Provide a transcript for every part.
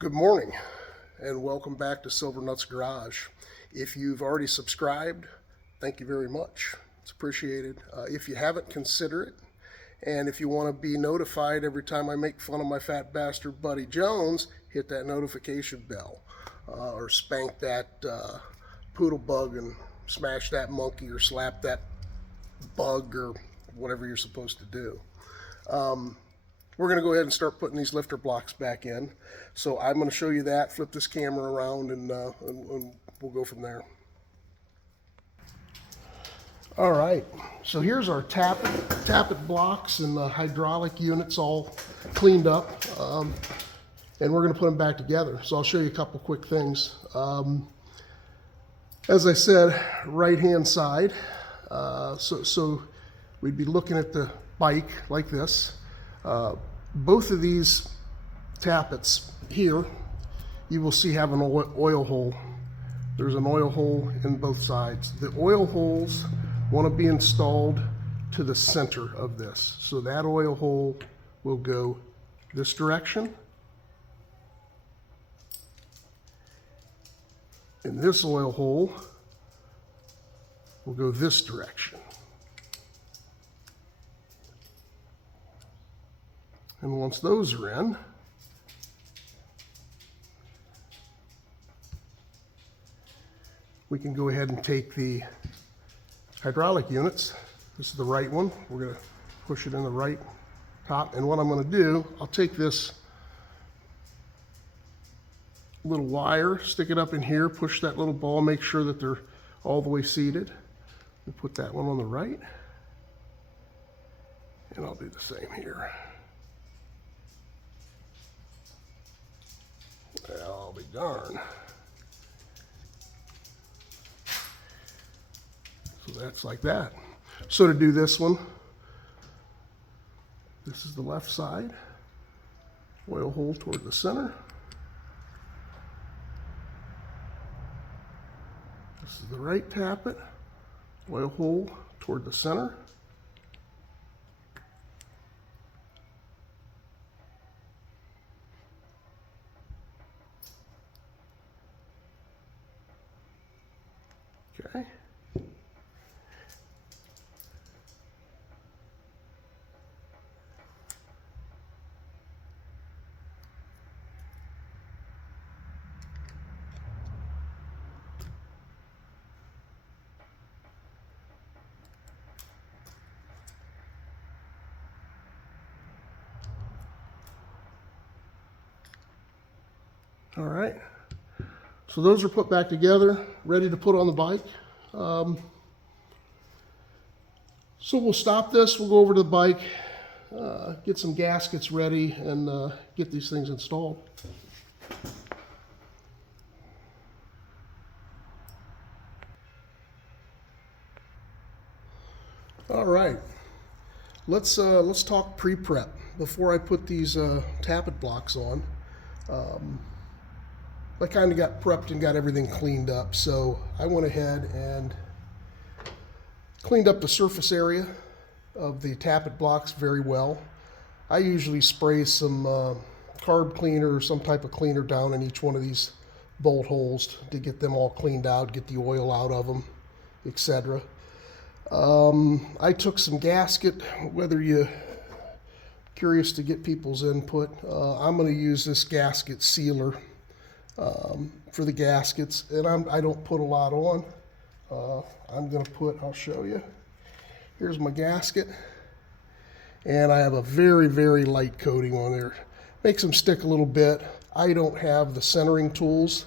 Good morning and welcome back to Silver Nuts Garage. If you've already subscribed, thank you very much. It's appreciated. If you haven't, consider it. And if you want to be notified every time I make fun of my fat bastard Buddy Jones, hit that notification bell or spank that poodle bug and smash that monkey or slap that bug or whatever you're supposed to do. We're going to go ahead and start putting these lifter blocks back in. So I'm going to show you that, flip this camera around, and we'll go from there. All right, so here's our tappet blocks and the hydraulic units all cleaned up. And we're going to put them back together. So I'll show you a couple quick things. As I said, right-hand side. So we'd be looking at the bike like this. Both of these tappets here, you will see have an oil hole. There's an oil hole in both sides. The oil holes want to be installed to the center of this. So that oil hole will go this direction. And this oil hole will go this direction. And once those are in, we can go ahead and take the hydraulic units. This is the right one. We're going to push it in the right top. And what I'm going to do, I'll take this little wire, stick it up in here, push that little ball, make sure that they're all the way seated. We'll put that one on the right. And I'll do the same here. I'll be darned. So that's like that. So to do this one, this is the left side. Oil hole toward the center. This is the right tappet. Oil hole toward the center. Okay. All right. So those are put back together, ready to put on the bike. So we'll stop this, we'll go over to the bike, get some gaskets ready, and get these things installed. All right, let's talk pre-prep. Before I put these tappet blocks on, I kind of got prepped and got everything cleaned up. So I went ahead and cleaned up the surface area of the tappet blocks very well. I usually spray some carb cleaner or some type of cleaner down in each one of these bolt holes to get them all cleaned out, get the oil out of them, etc. I took some gasket, whether you're curious to get people's input. I'm going to use this gasket sealer for the gaskets, and I don't put a lot on. I'm going to put, I'll show you. Here's my gasket, and I have a very, very light coating on there. Makes them stick a little bit. I don't have the centering tools,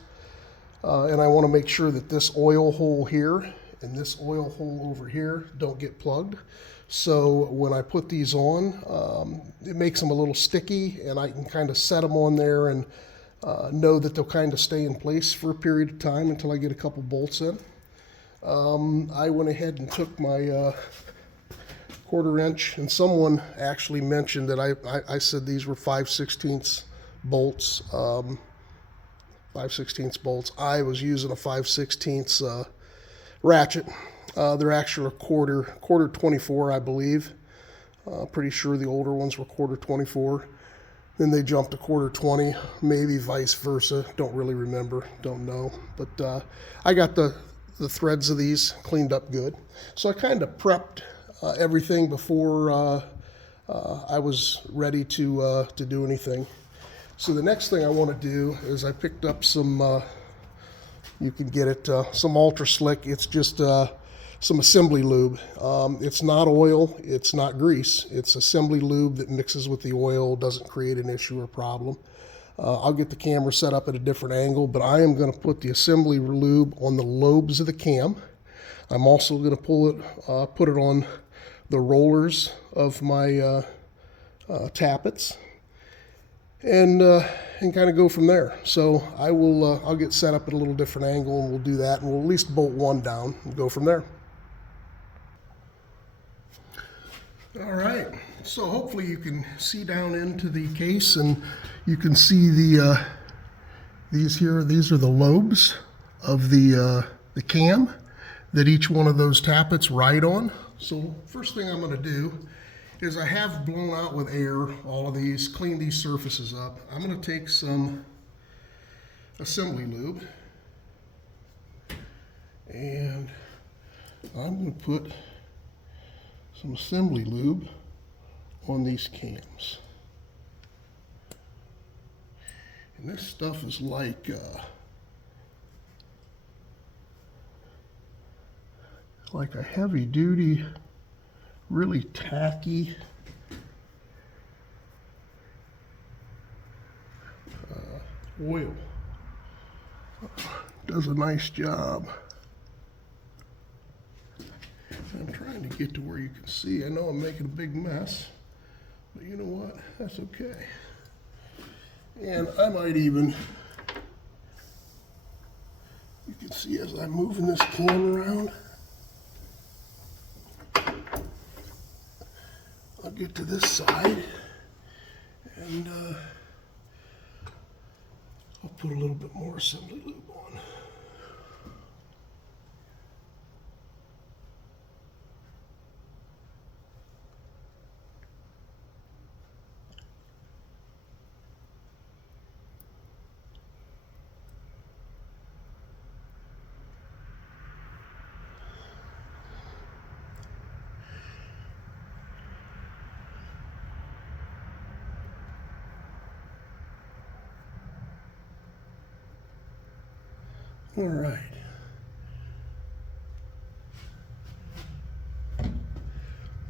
and I want to make sure that this oil hole here and this oil hole over here don't get plugged. So when I put these on, it makes them a little sticky, and I can kind of set them on there and know that they'll kind of stay in place for a period of time until I get a couple bolts in. I went ahead and took my 1/4 inch, and someone actually mentioned that I said these were 5/16 bolts. 5/16 bolts. I was using a 5/16 ratchet. They're actually a quarter 24, I believe. Pretty sure the older ones were quarter 24. then they jump to quarter 20, maybe vice versa. Don't really remember, don't know. But I got the threads of these cleaned up good. So I kind of prepped everything before I was ready to do anything. So the next thing I want to do is I picked up some, you can get it, some Ultra Slick. It's just some assembly lube. It's not oil, it's not grease. It's assembly lube that mixes with the oil, doesn't create an issue or problem. I'll get the camera set up at a different angle, but I am going to put the assembly lube on the lobes of the cam. I'm also going to put it on the rollers of my tappets, and kind of go from there. So I'll get set up at a little different angle, and we'll do that, and we'll at least bolt one down and go from there. All right, so hopefully you can see down into the case, and you can see these are the lobes of the cam that each one of those tappets ride on. So first thing I'm going to do is I have blown out with air all of these, clean these surfaces up. I'm going to take some assembly lube, and I'm going to put some assembly lube on these cams. And this stuff is like a heavy duty, really tacky oil. Does a nice job. I'm trying to get to where you can see. I know I'm making a big mess, but you know what? That's okay. And I might even, you can see as I'm moving this cam around, I'll get to this side, and I'll put a little bit more assembly lube on. All right.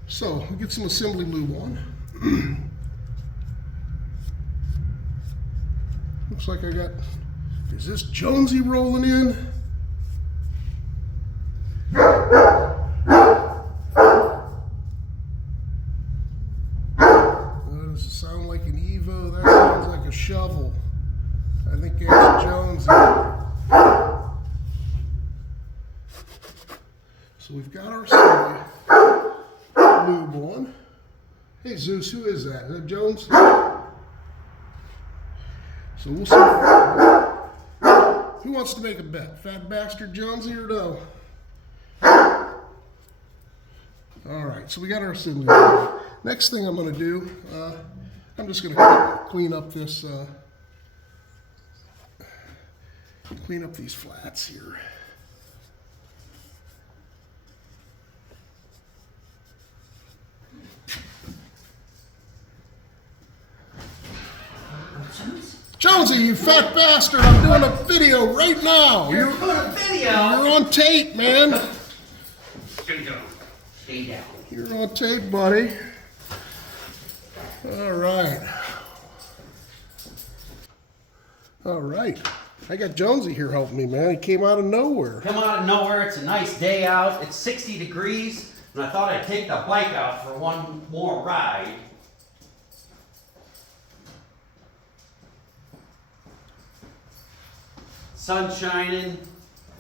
So we'll get some assembly lube on. Looks like I got, is this Jonesy rolling in? Does it sound like an Evo? That sounds like a shovel. I think that's Jonesy. So we've got our assembly lube on. Hey Zeus, who is that? Is that Jones? So we'll see. Who wants to make a bet? Fat bastard Jonesy or no? All right, so we got our assembly lube. Next thing I'm going to do, I'm just going to clean up this, clean up these flats here. Jonesy, you fat bastard! I'm doing a video right now. You're doing a video? You're on tape, man. Stay down. Stay down. You're on tape, buddy. All right. All right. I got Jonesy here helping me, man. He came out of nowhere. Come out of nowhere. It's a nice day out. It's 60 degrees, and I thought I'd take the bike out for one more ride. Sun shining,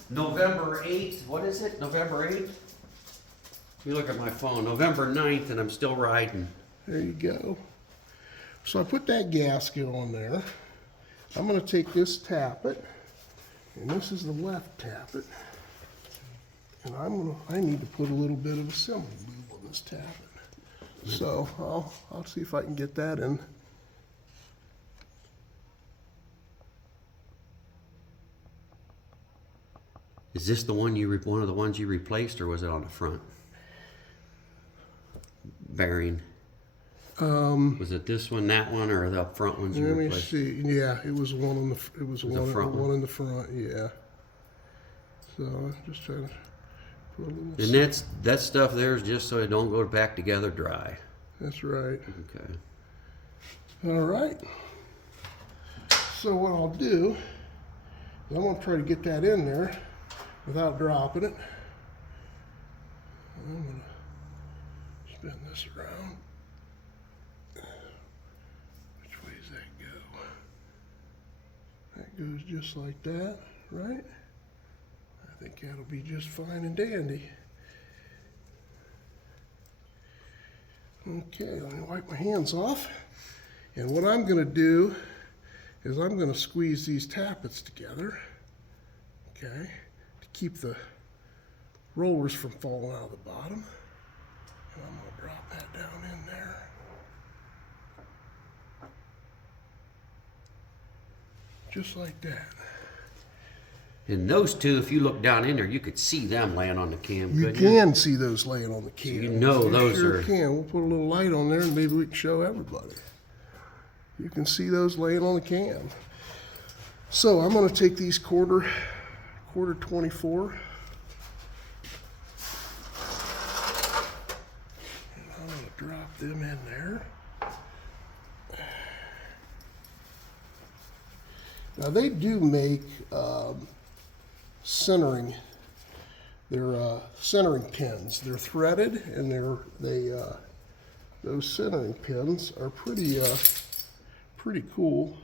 November 8th. What is it? November 8th? Let me look at my phone. November 9th, and I'm still riding. There you go. So I put that gasket on there. I'm going to take this tappet, and this is the left tappet, and I need to put a little bit of assembly lube on this tappet. So I'll see if I can get that in Is this the one one of the ones you replaced, or was it on the front bearing? Was it this one, that one, or the front ones you Let me replaced? see. Yeah, it was one on the. It was one. front One in the front. Yeah. So I'm just trying to put a little. And that stuff there is just so it don't go back together dry. That's right. Okay. All right. So what I'll do is I'm going to try to get that in there without dropping it. I'm going to spin this around. Which way does that go? That goes just like that, right? I think that'll be just fine and dandy. Okay, let me wipe my hands off. And what I'm going to do is I'm going to squeeze these tappets together, okay, to keep the rollers from falling out of the bottom. And I'm going to drop that down in there. Just like that. And those two, if you look down in there, you could see them laying on the cam. You can see those laying on the cam. So you know those sure are... can. We'll put a little light on there and maybe we can show everybody. You can see those laying on the cam. So I'm going to take these quarter 24. And I'm going to drop them in there. Now they do make centering. They're centering pins. They're threaded, and those centering pins are pretty cool.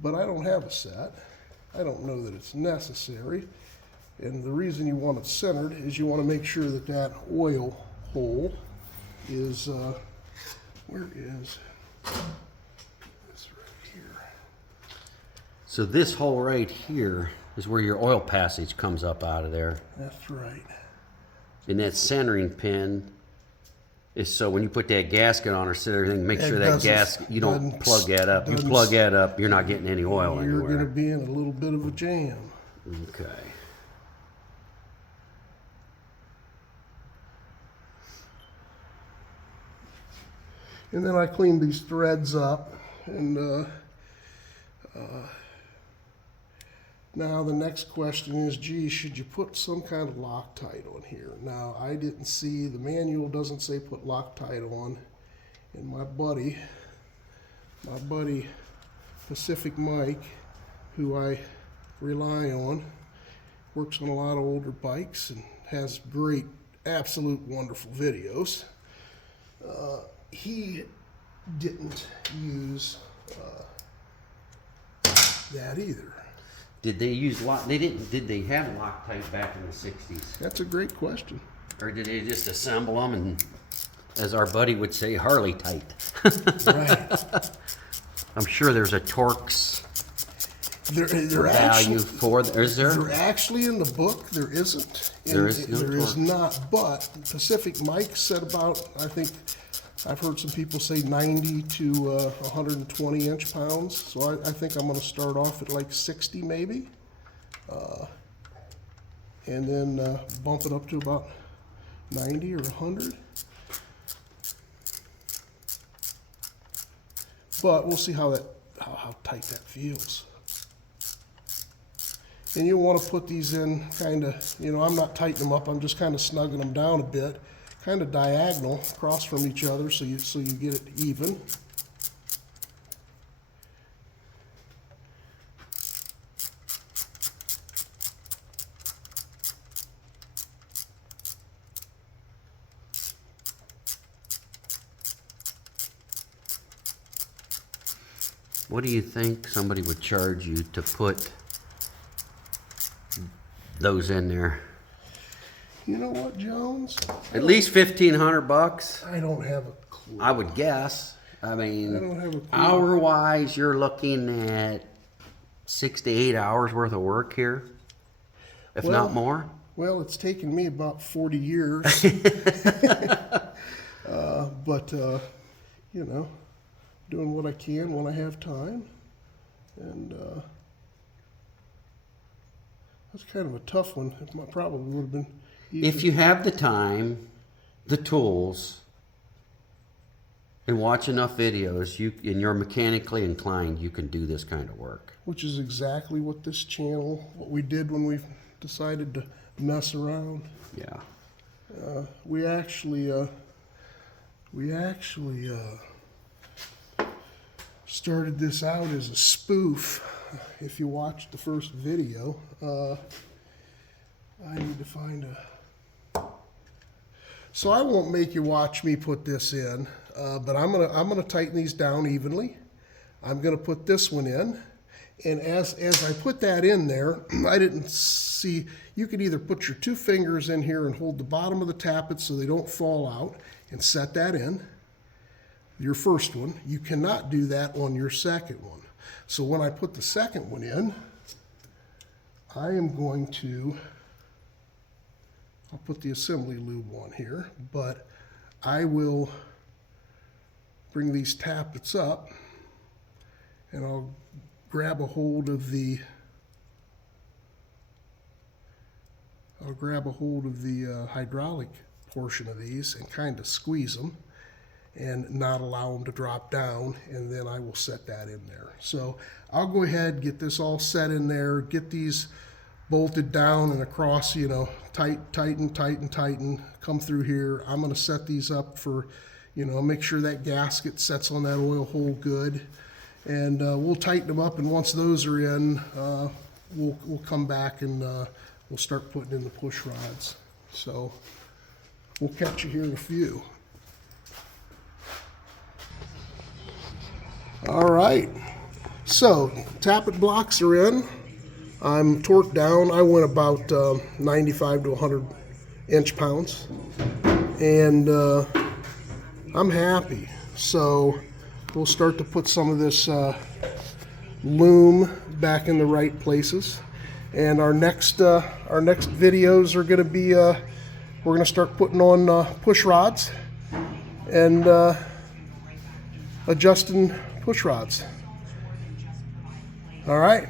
But I don't have a set. I don't know that it's necessary. And the reason you want it centered is you want to make sure that that oil hole is where is this right here? So this hole right here is where your oil passage comes up out of there. That's right. And that centering pin is so when you put that gasket on or set everything, make sure that gasket, you don't plug that up. You plug that up, you're not getting any oil You're going to anywhere. be in a little bit of a jam. Okay. And then I cleaned these threads up, and now the next question is, gee, should you put some kind of Loctite on here? Now, I didn't see, the manual doesn't say put Loctite on, and my buddy Pacific Mike, who I rely on, works on a lot of older bikes and has great, absolute wonderful videos. He didn't use that either. Did they use did they have Loctite back in the 60s? That's a great question. Or did they just assemble them and, as our buddy would say, Harley tight? Right. I'm sure there's a Torx They're value actually, for, is there? they're actually in the book. There isn't. There is no There is torque. not. But Pacific Mike said about, I think, I've heard some people say 90 to 120 inch-pounds. So I think I'm going to start off at like 60 maybe. And then bump it up to about 90 or 100. But we'll see how tight that feels. And you'll want to put these in kind of, I'm not tightening them up, I'm just kind of snugging them down a bit, kind of diagonal across from each other so you get it even. What do you think somebody would charge you to put those in there? You know what, Jones? At least $1,500. I don't have a clue. I would guess. I mean, I don't have a clue. hour-wise, you're looking at 6 to 8 hours worth of work here, if Well, not more. Well, it's taken me about 40 years. But, doing what I can when I have time. And That's kind of a tough one. It probably would have been easy. If you have the time, the tools, and watch enough videos, and you're mechanically inclined, you can do this kind of work. Which is exactly what this channel, what we did when we decided to mess around. Yeah. We actually started this out as a spoof. If you watched the first video, I need to find a. So I won't make you watch me put this in, but I'm gonna tighten these down evenly. I'm gonna put this one in, and as I put that in there, I didn't see. You could either put your 2 fingers in here and hold the bottom of the tappet so they don't fall out, and set that in. Your first one. You cannot do that on your second one. So when I put the second one in, I am going to. I'll put the assembly lube on here, but I will bring these tappets up and I'll grab a hold of the hydraulic portion of these and kind of squeeze them and not allow them to drop down, and then I will set that in there. So I'll go ahead, get this all set in there, get these bolted down and across, you know, tighten, come through here. I'm going to set these up for, you know, make sure that gasket sets on that oil hole good, and we'll tighten them up, and once those are in, we'll come back and we'll start putting in the push rods. So we'll catch you here in a few. All right, so tappet blocks are in. I'm torqued down. I went about 95 to 100 inch-pounds, and I'm happy. So we'll start to put some of this loom back in the right places. And our next videos are going to be we're going to start putting on push rods and adjusting push rods. All right.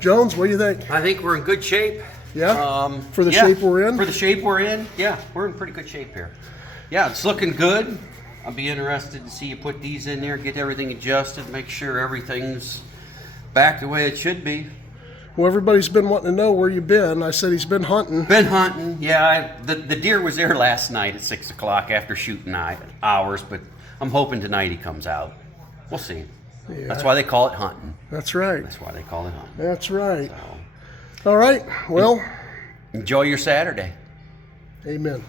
Jones, what do you think? I think we're in good shape. Yeah? For the shape we're in? For the shape we're in, yeah, we're in pretty good shape here. Yeah, it's looking good. I'll be interested to see you put these in there, get everything adjusted, make sure everything's back the way it should be. Well, everybody's been wanting to know where you've been. I said he's been hunting. Been hunting, yeah. The deer was there last night at 6 o'clock after shooting hours, but I'm hoping tonight he comes out. We'll see. Yeah. That's why they call it hunting. That's right. That's why they call it hunting. That's right. So, all right. Well, enjoy your Saturday. Amen.